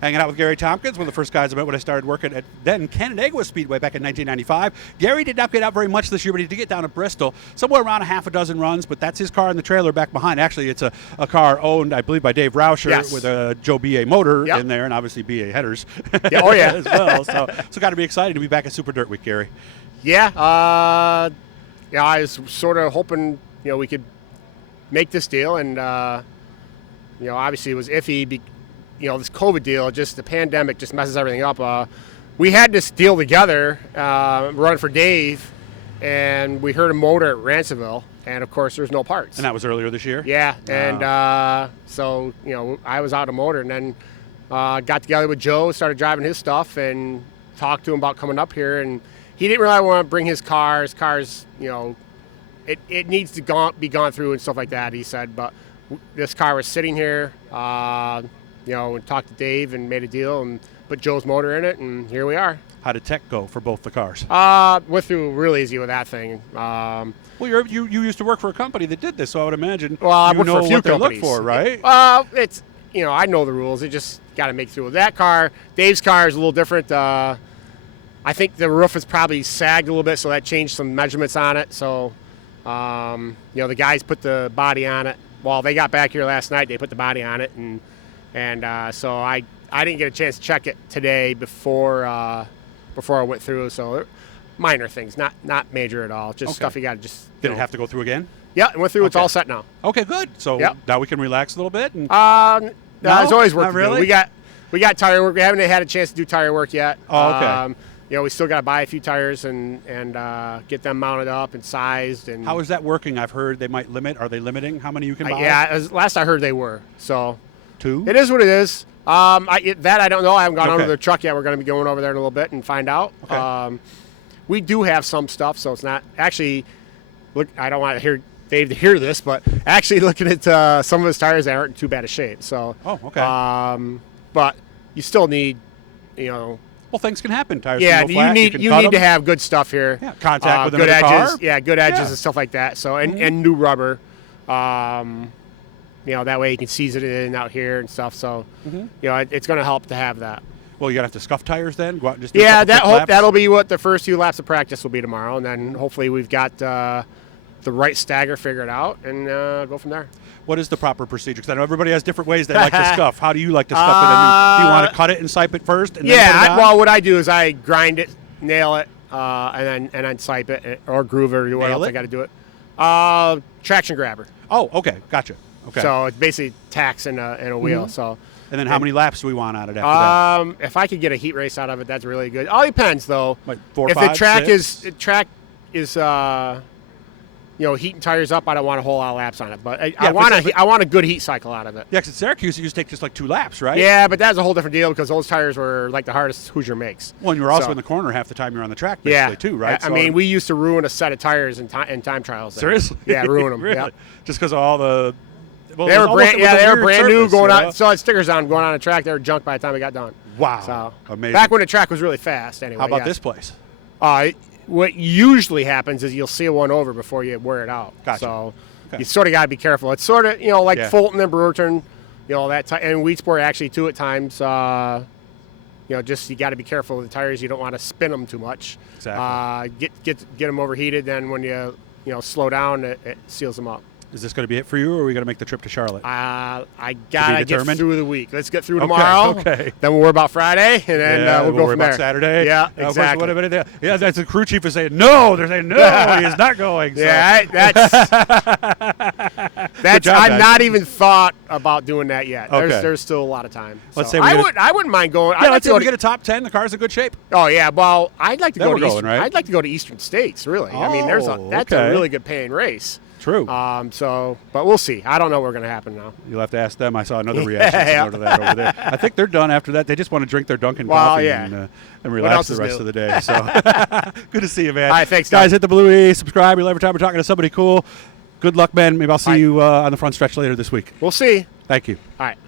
Hanging out with Gary Tomkins, one of the first guys I met when I started working at then Canandaigua Speedway back in 1995. Gary did not get out very much this year, but he did get down to Bristol, somewhere around a half a dozen runs, but that's his car in the trailer back behind. Actually, it's a car owned, I believe, by Dave Rauscher with a Joe B.A. motor in there, and obviously B.A. headers as well. So got to be excited to be back at Super Dirt Week, Gary. Yeah, I was sort of hoping, we could make this deal, and, obviously it was iffy. This COVID deal, just the pandemic just messes everything up. We had this deal together, running for Dave, and we heard a motor at Ransomville, and of course there's no parts. And that was earlier this year? Yeah, and so, I was out of motor, and then got together with Joe, started driving his stuff, and talked to him about coming up here, and he didn't really want to bring his car. His car's, it needs to be gone through and stuff like that, he said, but this car was sitting here, and talked to Dave and made a deal and put Joe's motor in it, and here we are. How did tech go for both the cars? Went through real easy with that thing. Well, you used to work for a company that did this, so I would imagine I you worked know for a few what they look companies. for, right? It's I know the rules. It just got to make through with that car. Dave's car is a little different. I think the roof is probably sagged a little bit, so that changed some measurements on it. So, the guys put the body on it. Well, they got back here last night. They put the body on it, and so I didn't get a chance to check it today before I went through. So minor things, not major at all. Just stuff you got to just. Did it have to go through again? Yeah, it went through. Okay. It's all set now. Okay, good. So now we can relax a little bit. And there's always work to really? do. We got tire work. We haven't had a chance to do tire work yet. Oh, okay. We still got to buy a few tires and get them mounted up and sized. And how is that working? I've heard they might limit. Are they limiting how many you can buy? Last I heard they were. So 2? It is what it is. That I don't know. I haven't gone over their truck yet. We're going to be going over there in a little bit and find out. Okay. We do have some stuff, so it's not actually. Look, I don't want Dave to hear this, but actually looking at some of his tires, they aren't in too bad a shape. So. Oh, okay. But you still need, Well, things can happen. Tires yeah, can go flat. You need to have good stuff here. Yeah, contact with good another edges. car. Yeah, good edges and stuff like that. So and new rubber. That way you can season it in out here and stuff. So, it's going to help to have that. Well, you're going to have to scuff tires then? Go out and just that'll be what the first few laps of practice will be tomorrow. And then hopefully we've got the right stagger figured out and go from there. What is the proper procedure? Because I know everybody has different ways they like to scuff. How do you like to scuff it? Do you want to cut it and sipe it first? And then put it on? Well, what I do is I grind it, nail it, and then sipe it or groove it or whatever else I got to do it. Traction grabber. Oh, okay. Gotcha. Okay. So it's basically tacks in a wheel. Mm-hmm. So. And then how many laps do we want on it after that? If I could get a heat race out of it, that's really good. All depends, though. Like 4, if 5, the track 6? is heating tires up, I don't want a whole lot of laps on it. But I want a good heat cycle out of it. Yeah, because at Syracuse, you used to take just like 2 laps, right? Yeah, but that's a whole different deal because those tires were like the hardest Hoosier makes. Well, and you were also in the corner half the time you're on the track, basically, too, right? I mean, we used to ruin a set of tires in time trials. There. Seriously? Yeah, ruin them. Really? Yeah. Just because of all the... Well, they were brand new going on. So I had stickers on going on a track. They were junk by the time we got done. Wow. So, amazing. Back when the track was really fast, anyway. How about this place? What usually happens is you'll seal one over before you wear it out. Gotcha. So you sort of got to be careful. It's sort of, like Fulton and Brewerton, and Wheatsport actually too at times. Just you got to be careful with the tires. You don't want to spin them too much. Exactly. Get them overheated. Then when you slow down, it seals them up. Is this going to be it for you, or are we going to make the trip to Charlotte? I got to get through the week. Let's get through tomorrow. Okay. Then we'll worry about Friday, and then we'll go worry from there. about Saturday. Yeah, exactly. That's the crew chief is saying, no. They're saying, no, he is not going. So. Yeah, that's I've not even thought about doing that yet. Okay. There's still a lot of time. Let's say I wouldn't mind going. Yeah, let's say we get a top 10. The car's in good shape. Oh, yeah. Well, I'd like to go to Eastern, right? I'd like to go to Eastern States, really. Oh, I mean, that's a really good paying race. True. But we'll see. I don't know what's going to happen now. You'll have to ask them. I saw another reaction similar to that over there. I think they're done after that. They just want to drink their Dunkin' coffee and relax the rest of the day. So good to see you, man. All right, thanks, guys. Hit the blue E, subscribe. Every time we're talking to somebody cool. Good luck, man. Maybe I'll see you on the front stretch later this week. We'll see. Thank you. All right.